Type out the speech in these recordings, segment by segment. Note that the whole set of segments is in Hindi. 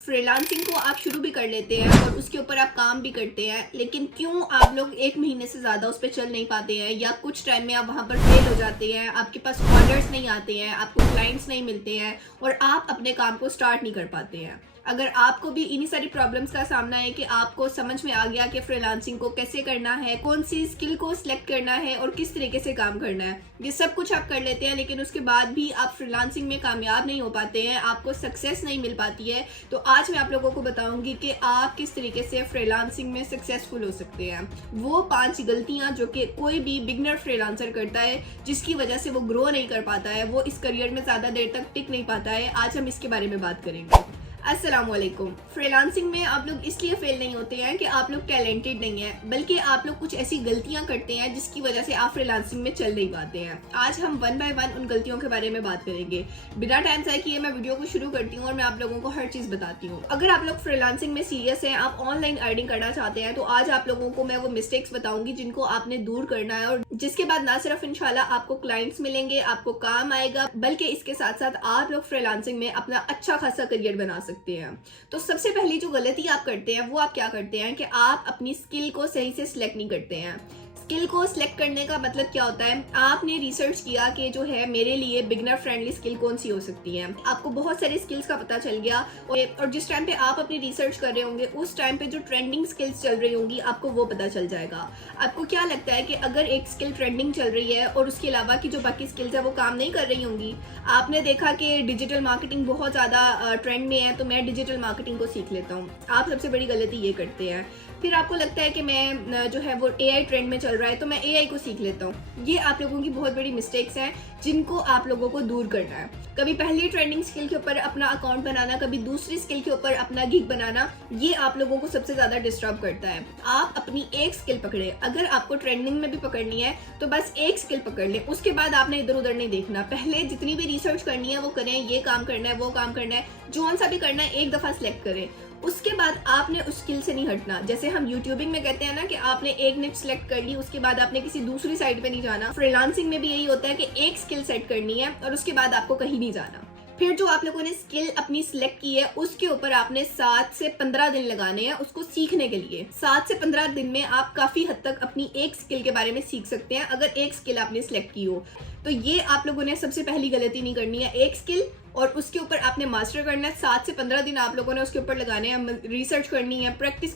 फ्रीलांसिंग को आप शुरू भी कर लेते हैं और उसके ऊपर आप काम भी करते हैं, लेकिन क्यों आप लोग 1 महीने से ज़्यादा उस पर चल नहीं पाते हैं, या कुछ टाइम में आप वहाँ पर फेल हो जाते हैं, आपके पास ऑर्डर्स नहीं आते हैं, आपको क्लाइंट्स नहीं मिलते हैं और आप अपने काम को स्टार्ट नहीं कर पाते हैं। अगर आपको भी इन्हीं सारी प्रॉब्लम्स का सामना है कि आपको समझ में आ गया कि फ्रीलांसिंग को कैसे करना है, कौन सी स्किल को सिलेक्ट करना है और किस तरीके से काम करना है, ये सब कुछ आप कर लेते हैं, लेकिन उसके बाद भी आप फ्रीलांसिंग में कामयाब नहीं हो पाते हैं, आपको सक्सेस नहीं मिल पाती है, तो आज मैं आप लोगों को बताऊंगी कि आप किस तरीके से फ्रीलांसिंग में सक्सेसफुल हो सकते हैं। वो 5 गलतियां जो कि कोई भी बिगनर फ्रीलांसर करता है, जिसकी वजह से वो ग्रो नहीं कर पाता है, वो इस करियर में ज़्यादा देर तक टिक नहीं पाता है। आज हम इसके बारे में बात करेंगे। अस्सलामुअलैकुम। फ्रीलांसिंग में आप लोग इसलिए फेल नहीं होते हैं कि आप लोग टैलेंटेड नहीं हैं, बल्कि आप लोग कुछ ऐसी गलतियां करते हैं जिसकी वजह से आप फ्रीलांसिंग में चल नहीं पाते हैं। आज हम 1 बाय 1 उन गलतियों के बारे में बात करेंगे। बिना टाइम ज़ाया किए मैं वीडियो को शुरू करती हूँ और मैं आप लोगों को हर चीज़ बताती हूँ। अगर आप लोग फ्रीलांसिंग में सीरियस हैं, आप ऑनलाइन अर्निंग करना चाहते हैं, तो आज आप लोगों को मैं वो मिस्टेक्स बताऊंगी जिनको आपने दूर करना है, और जिसके बाद ना सिर्फ इंशाल्लाह आपको क्लाइंट्स मिलेंगे, आपको काम आएगा, बल्कि इसके साथ साथ आप लोग फ्रीलांसिंग में अपना अच्छा खासा करियर बना सकते हैं। तो सबसे पहली जो गलती आप करते हैं वो आप क्या करते हैं कि आप अपनी स्किल को सही से सिलेक्ट नहीं करते हैं। स्किल को सिलेक्ट करने का मतलब क्या होता है, आपने रिसर्च किया कि जो है मेरे लिए बिगनर फ्रेंडली स्किल कौन सी हो सकती है, आपको बहुत सारी स्किल्स का पता चल गया, और जिस टाइम पे आप अपनी रिसर्च कर रहे होंगे उस टाइम पे जो ट्रेंडिंग स्किल्स चल रही होंगी आपको वो पता चल जाएगा। आपको क्या लगता है कि अगर एक स्किल ट्रेंडिंग चल रही है और उसके अलावा की जो बाकी स्किल्स है वो काम नहीं कर रही होंगी, आपने देखा कि डिजिटल मार्केटिंग बहुत ज़्यादा ट्रेंड में है तो मैं डिजिटल मार्केटिंग को सीख लेता हूँ। आप सबसे बड़ी गलती ये करते हैं। फिर आपको लगता है कि मैं जो है वो AI ट्रेंड में चल रहा है तो मैं AI को सीख लेता हूँ। ये आप लोगों की बहुत बड़ी मिस्टेक्स हैं जिनको आप लोगों को दूर करना है। कभी पहली ट्रेंडिंग स्किल के ऊपर अपना अकाउंट बनाना, कभी दूसरी स्किल के ऊपर अपना गिग बनाना, ये आप लोगों को सबसे ज्यादा डिस्टर्ब करता है। आप अपनी एक स्किल पकड़े। अगर आपको ट्रेंडिंग में भी पकड़नी है तो बस एक स्किल पकड़ ले, उसके बाद आपने इधर उधर नहीं देखना। पहले जितनी भी रिसर्च करनी है वो करें, ये काम करना है, वो काम करना है, जो सा भी करना है एक दफा सिलेक्ट करें। उसके बाद आपने उस स्किल से नहीं हटना। जैसे हम यूट्यूबिंग में कहते हैं ना कि आपने एक निच सेलेक्ट कर ली, उसके बाद आपने किसी दूसरी साइड पे नहीं जाना। फ्रीलांसिंग में भी यही होता है कि एक स्किल सेट करनी है और उसके बाद आपको कहीं नहीं जाना। फिर जो आप लोगों ने स्किल अपनी सिलेक्ट की है उसके ऊपर आपने 7 से 15 दिन लगाने हैं उसको सीखने के लिए। 7 से 15 दिन में आप काफी हद तक अपनी एक स्किल के बारे में सीख सकते हैं अगर एक स्किल आपने सिलेक्ट की हो। तो ये आप लोगों ने सबसे पहली गलती नहीं करनी है। एक स्किल और उसके ऊपर आपने मास्टर करना है। 7 से 15 दिन आप लोगों ने उसके ऊपर लगाने हैं, रिसर्च करनी है, प्रैक्टिस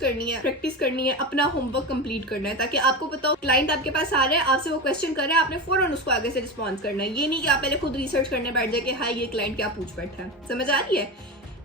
करनी है, अपना होमवर्क कंप्लीट करना है, ताकि आपको पता हो क्लाइंट आपके पास आ रहा है, आपसे वो क्वेश्चन कर रहा है, आपने फौरन उसको आगे से रिस्पॉन्स करना है। ये नहीं कि आप पहले खुद रिसर्च करने बैठ जाए कि हाँ ये क्लाइंट क्या पूछ बैठा है। समझ आ रही है?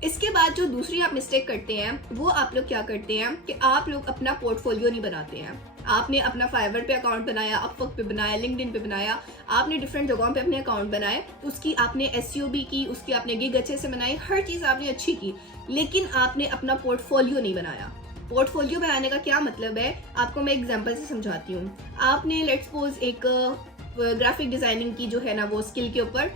इसके बाद जो दूसरी आप मिस्टेक करते हैं वो आप लोग क्या करते हैं कि आप लोग अपना पोर्टफोलियो नहीं बनाते हैं। आपने अपना फाइवर पे अकाउंट बनाया, अपवर्क पे बनाया, लिंक्डइन पे बनाया, आपने डिफरेंट जगहों पे अपने अकाउंट बनाए, उसकी आपने SEO भी की, उसकी आपने गिग अच्छे से बनाई, हर चीज़ आपने अच्छी की, लेकिन आपने अपना पोर्टफोलियो नहीं बनाया। पोर्टफोलियो बनाने का क्या मतलब है, आपको मैं एग्जांपल से समझाती हूँ। आपने लेट्स सपोज एक ग्राफिक डिजाइनिंग की जो है ना वो स्किल के ऊपर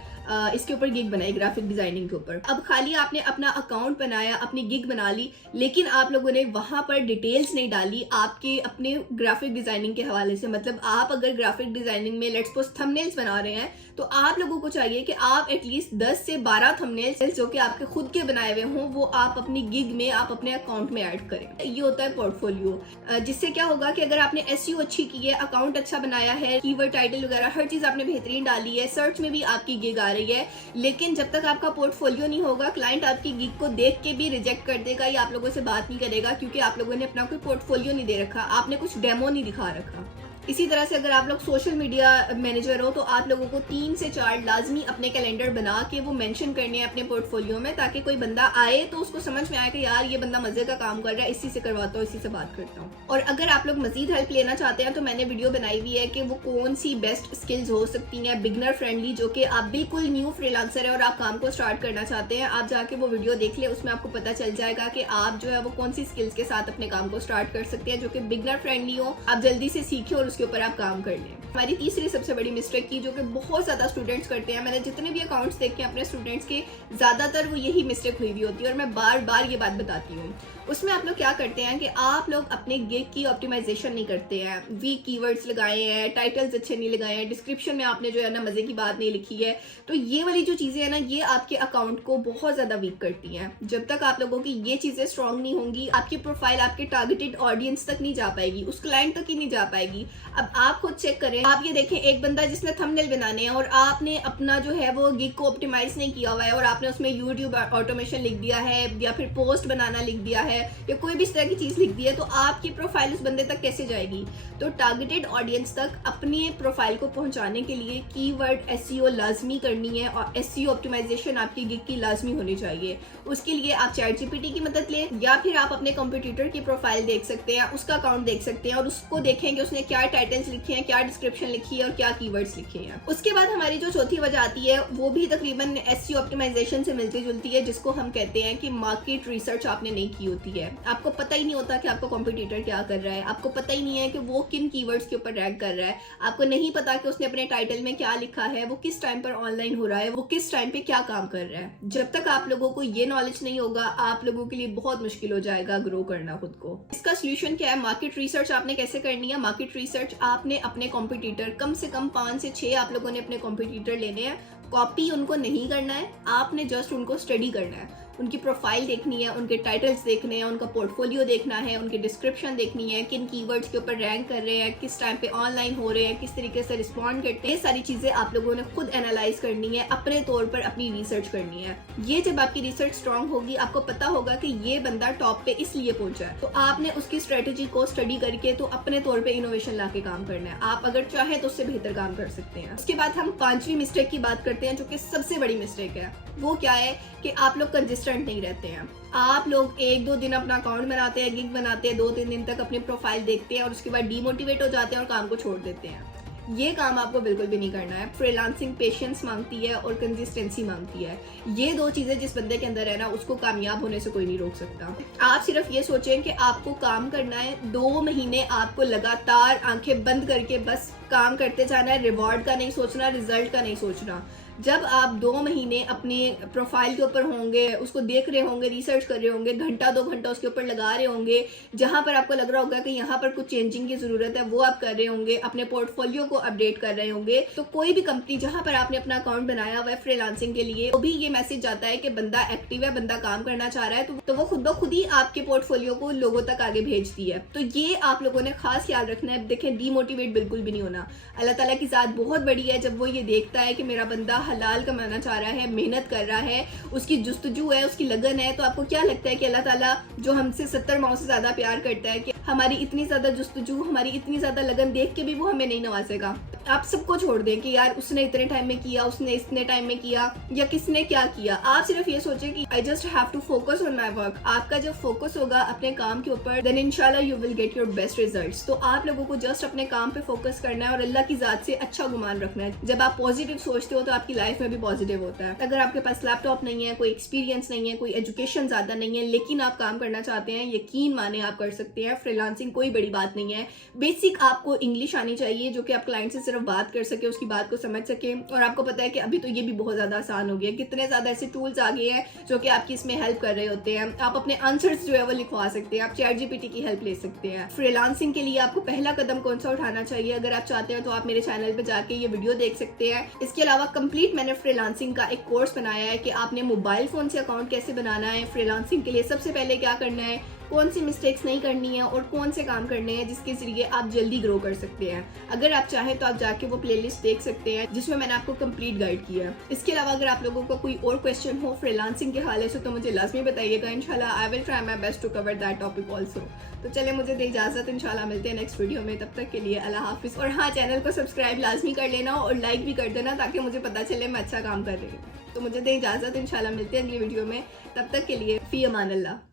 इसके ऊपर गिग बनाई, ग्राफिक डिजाइनिंग के ऊपर। अब खाली आपने अपना अकाउंट बनाया, अपनी गिग बना ली, लेकिन आप लोगों ने वहां पर डिटेल्स नहीं डाली आपके अपने ग्राफिक डिजाइनिंग के हवाले से। मतलब आप अगर ग्राफिक डिजाइनिंग में लेट्स सपोज थंबनेल्स बना रहे हैं तो आप लोगों को चाहिए कि आप एटलीस्ट 10 से 12 थंबनेल्स जो कि आपके खुद के बनाए हुए हों वो आप अपनी गिग में, आप अपने अकाउंट में ऐड करें। ये होता है पोर्टफोलियो। जिससे क्या होगा कि अगर आपने SEO अच्छी की है, अकाउंट अच्छा बनाया है, कीवर्ड टाइटल वगैरह हर चीज आपने बेहतरीन डाली है, सर्च में भी आपकी गिग आ रही है, लेकिन जब तक आपका पोर्टफोलियो नहीं होगा क्लाइंट आपकी गिग को देख के भी रिजेक्ट कर देगा या आप लोगों से बात नहीं करेगा, क्योंकि आप लोगों ने अपना कोई पोर्टफोलियो नहीं दे रखा, आपने कुछ डेमो नहीं दिखा रखा। इसी तरह से अगर आप लोग सोशल मीडिया मैनेजर हो तो आप लोगों को 3 से 4 लाजमी अपने कैलेंडर बना के वो मेंशन करने हैं अपने पोर्टफोलियो में, ताकि कोई बंदा आए तो उसको समझ में आए कि यार ये बंदा मजे का काम कर रहा है, इसी से करवाता हूँ, इसी से बात करता हूँ। और अगर आप लोग मजीद हेल्प लेना चाहते हैं तो मैंने वीडियो बनाई हुई है कि वो कौन सी बेस्ट स्किल्स हो सकती हैं बिगनर फ्रेंडली, जो कि आप बिल्कुल न्यू फ्रीलांसर है और आप काम को स्टार्ट करना चाहते हैं। आप जाके वो वीडियो देख ले, उसमें आपको पता चल जाएगा कि आप जो है वो कौन सी स्किल्स के साथ अपने काम को स्टार्ट कर सकते हैं जो कि बिगनर फ्रेंडली हो, आप जल्दी से सीखे और उसके उसके ऊपर आप काम कर लें। हमारी तीसरी सबसे बड़ी मिस्टेक की जो कि बहुत ज़्यादा स्टूडेंट्स करते हैं, मैंने जितने भी अकाउंट्स देखे हैं अपने स्टूडेंट्स के, ज़्यादातर वो यही मिस्टेक हुई हुई होती है और मैं बार बार ये बात बताती हूँ। उसमें आप लोग क्या करते हैं कि आप लोग अपने गिग की ऑप्टिमाइजेशन नहीं करते हैं, वीक कीवर्ड्स लगाए हैं, टाइटल्स अच्छे नहीं लगाए हैं, डिस्क्रिप्शन में आपने जो है ना मजे की बात नहीं लिखी है। तो ये वाली जो चीजें हैं ना, ये आपके अकाउंट को बहुत ज्यादा वीक करती हैं। जब तक आप लोगों की ये चीजें स्ट्रांग नहीं होंगी, आपकी प्रोफाइल आपके टारगेटेड ऑडियंस तक नहीं जा पाएगी, उस क्लाइंट तक ही नहीं जा पाएगी। अब आप खुद चेक करें, आप ये देखें, एक बंदा जिसने थंबनेल बनाने हैं और आपने अपना जो है वो गिग को ऑप्टिमाइज नहीं किया हुआ है और आपने उसमें यूट्यूब ऑटोमेशन लिख दिया है या फिर पोस्ट बनाना लिख दिया है या कोई भी इस तरह की चीज लिख दी है, तो आपकी प्रोफाइल उस बंदे तक कैसे जाएगी? तो टारगेटेड ऑडियंस तक अपनी प्रोफाइल को पहुंचाने के लिए कीवर्ड एसईओ लाजमी करनी है और एसईओ ऑप्टिमाइजेशन आपकी गिग की लाजमी होनी चाहिए। उसके लिए आप चैट जीपीटी की मदद लें या फिर आप अपने कंपटीटर की प्रोफाइल देख सकते हैं, उसका अकाउंट देख सकते हैं और उसको देखें कि उसने क्या टाइटल्स लिखे हैं, क्या डिस्क्रिप्शन लिखी है और क्या कीवर्ड्स लिखे हैं। उसके बाद हमारी जो चौथी वजह आती है वो भी तकरीबन एसईओ ऑप्टिमाइजेशन से मिलती जुलती है, जिसको हम कहते हैं कि मार्केट रिसर्च आपने नहीं की होती है। आपको पता ही नहीं होता कि आपका कॉम्पिटिटर क्या कर रहा है, आपको पता ही नहीं है कि वो किन कीवर्ड्स के ऊपर रैंक कर रहा है, आपको नहीं पता कि उसने अपने टाइटल में क्या लिखा है, वो किस टाइम पर ऑनलाइन हो रहा है, वो किस टाइम पे क्या काम कर रहा है। जब तक आप लोगों को ये नॉलेज नहीं होगा, आप लोगों के लिए बहुत मुश्किल हो जाएगा ग्रो करना खुद को। इसका सोल्यूशन क्या है? मार्केट रिसर्च आपने कैसे करनी है? मार्केट रिसर्च आपने अपने कॉम्पिटिटर, कम से कम 5 से 6 आप लोगों ने अपने कॉम्पिटिटर लेने हैं। कॉपी उनको नहीं करना है, आपने जस्ट उनको स्टडी करना है, उनकी प्रोफाइल देखनी है, उनके टाइटल्स देखने हैं, उनका पोर्टफोलियो देखना है, उनकी डिस्क्रिप्शन देखनी है, किन कीवर्ड्स के ऊपर रैंक कर रहे हैं, किस टाइम पे ऑनलाइन हो रहे हैं, किस तरीके से रिस्पॉन्ड करते हैं। ये सारी चीजें आप लोगों ने खुद एनालाइज करनी है, अपने तौर पर अपनी रिसर्च करनी है। ये जब आपकी रिसर्च स्ट्रांग होगी, आपको पता होगा कि ये बंदा टॉप पे इसलिए पहुंचा है, तो आपने उसकी स्ट्रेटेजी को स्टडी करके तो अपने तौर पे इनोवेशन ला के काम करना है। आप अगर चाहे तो उससे बेहतर काम कर सकते हैं। उसके बाद हम 5वीं मिस्टेक की बात करते हैं, जो कि सबसे बड़ी मिस्टेक है। वो क्या है कि आप लोग कंसिस्टेंट नहीं रहते हैं। आप लोग 1-2 दिन अपना अकाउंट बनाते हैं, गिग बनाते हैं, 2-3 दिन तक अपनी प्रोफाइल देखते हैं और उसके बाद डीमोटिवेट हो जाते हैं और काम को छोड़ देते हैं। ये काम आपको बिल्कुल भी नहीं करना है। फ्रीलांसिंग पेशेंस मांगती है और कंसिस्टेंसी मांगती है। ये 2 चीजें जिस बंदे के अंदर है ना, उसको कामयाब होने से कोई नहीं रोक सकता। आप सिर्फ ये सोचें कि आपको काम करना है, 2 महीने आपको लगातार आंखें बंद करके बस काम करते जाना है। रिवॉर्ड का नहीं सोचना, रिजल्ट का नहीं सोचना। जब आप 2 महीने अपनी प्रोफाइल के ऊपर होंगे, उसको देख रहे होंगे, रिसर्च कर रहे होंगे, घंटा 2 घंटा उसके ऊपर लगा रहे होंगे, जहां पर आपको लग रहा होगा कि यहाँ पर कुछ चेंजिंग की जरूरत है, वो आप कर रहे होंगे, अपने पोर्टफोलियो को अपडेट कर रहे होंगे, तो कोई भी कंपनी जहां पर आपने अपना अकाउंट बनाया हुआ है फ्रीलांसिंग के लिए, वो भी ये मैसेज जाता है कि बंदा एक्टिव है, बंदा काम करना चाह रहा है, तो वो खुद ब खुद ही आपके पोर्टफोलियो को लोगों तक आगे भेजती है। तो ये आप लोगों ने खास ख्याल रखना है। देखें, डीमोटिवेट बिल्कुल भी नहीं होना। अल्लाह ताला की जात बहुत बड़ी है, जब वो ये देखता है कि मेरा बंदा हलाल कमाना चाह रहा है, मेहनत कर रहा है, उसकी जुस्तजू है, उसकी लगन है, तो आपको क्या लगता है कि अल्लाह ताला जो हमसे 70 माओ से ज्यादा प्यार करता है, कि हमारी इतनी ज्यादा जुस्तजू, हमारी इतनी ज्यादा लगन देख के भी वो हमें नहीं नवाजेगा? आप सबको छोड़ दें कि यार उसने इतने टाइम में किया, उसने इतने टाइम में किया, या किसने क्या किया। आप सिर्फ ये सोचें कि I just have to focus on my work. आपका जब फोकस होगा अपने काम के ऊपर, देन इंशाल्लाह you will get your best results. तो आप लोगों को जस्ट अपने काम पे फोकस करना है और अल्लाह की जात से अच्छा गुमान रखना है। जब आप पॉजिटिव सोचते हो तो आपकी लाइफ में भी पॉजिटिव होता है। अगर आपके पास लैपटॉप नहीं है, कोई एक्सपीरियंस नहीं है, कोई एजुकेशन ज्यादा नहीं है, लेकिन आप काम करना चाहते हैं, यकीन माने आप कर सकते हैं। फ्रीलांसिंग कोई बड़ी बात नहीं है। बेसिक आपको इंग्लिश आनी चाहिए, जो कि आप क्लाइंट से सिर्फ बात कर सके, उसकी बात को समझ सके। और आपको पता है कि अभी तो ये भी बहुत ज्यादा आसान हो गया, कितने ज्यादा ऐसे टूल्स आ गए हैं जो कि आपकी इसमें हेल्प कर रहे होते हैं। आप अपने आंसर्स जो है वो लिखवा सकते हैं, आप चैट जीपीटी की हेल्प ले सकते हैं। फ्रीलांसिंग के लिए आपको पहला कदम कौन सा उठाना चाहिए, अगर आप चाहते हैं तो आप मेरे चैनल पे जाके ये वीडियो देख सकते हैं। इसके अलावा कंप्लीट मैंने फ्रीलांसिंग का एक कोर्स बनाया है कि आपने मोबाइल फोन से अकाउंट कैसे बनाना है। फ्रीलांसिंग के लिए सबसे पहले क्या करना है, कौन सी मिस्टेक्स नहीं करनी है और कौन से काम करने हैं जिसके जरिए आप जल्दी ग्रो कर सकते हैं। अगर आप चाहें तो आप जाके वो प्लेलिस्ट देख सकते हैं जिसमें मैंने आपको कंप्लीट गाइड किया है। इसके अलावा अगर आप लोगों को कोई और क्वेश्चन हो फ्रीलांसिंग के हवाले से तो मुझे लाजमी बताइएगा। इंशाल्लाह I will try my best to cover that topic also. तो चले, मुझे दे इजाजत, इंशाल्लाह मिलते हैं नेक्स्ट वीडियो में। तब तक के लिए अल्लाह हाफिज। और हाँ, चैनल को सब्सक्राइब लाजमी कर लेना और लाइक भी कर देना ताकि मुझे पता चले मैं अच्छा काम कर रही हूँ। तो मुझे दे इजाजत, इंशाल्लाह मिलते हैं अगली वीडियो में। तब तक के लिए फी अमान अल्लाह।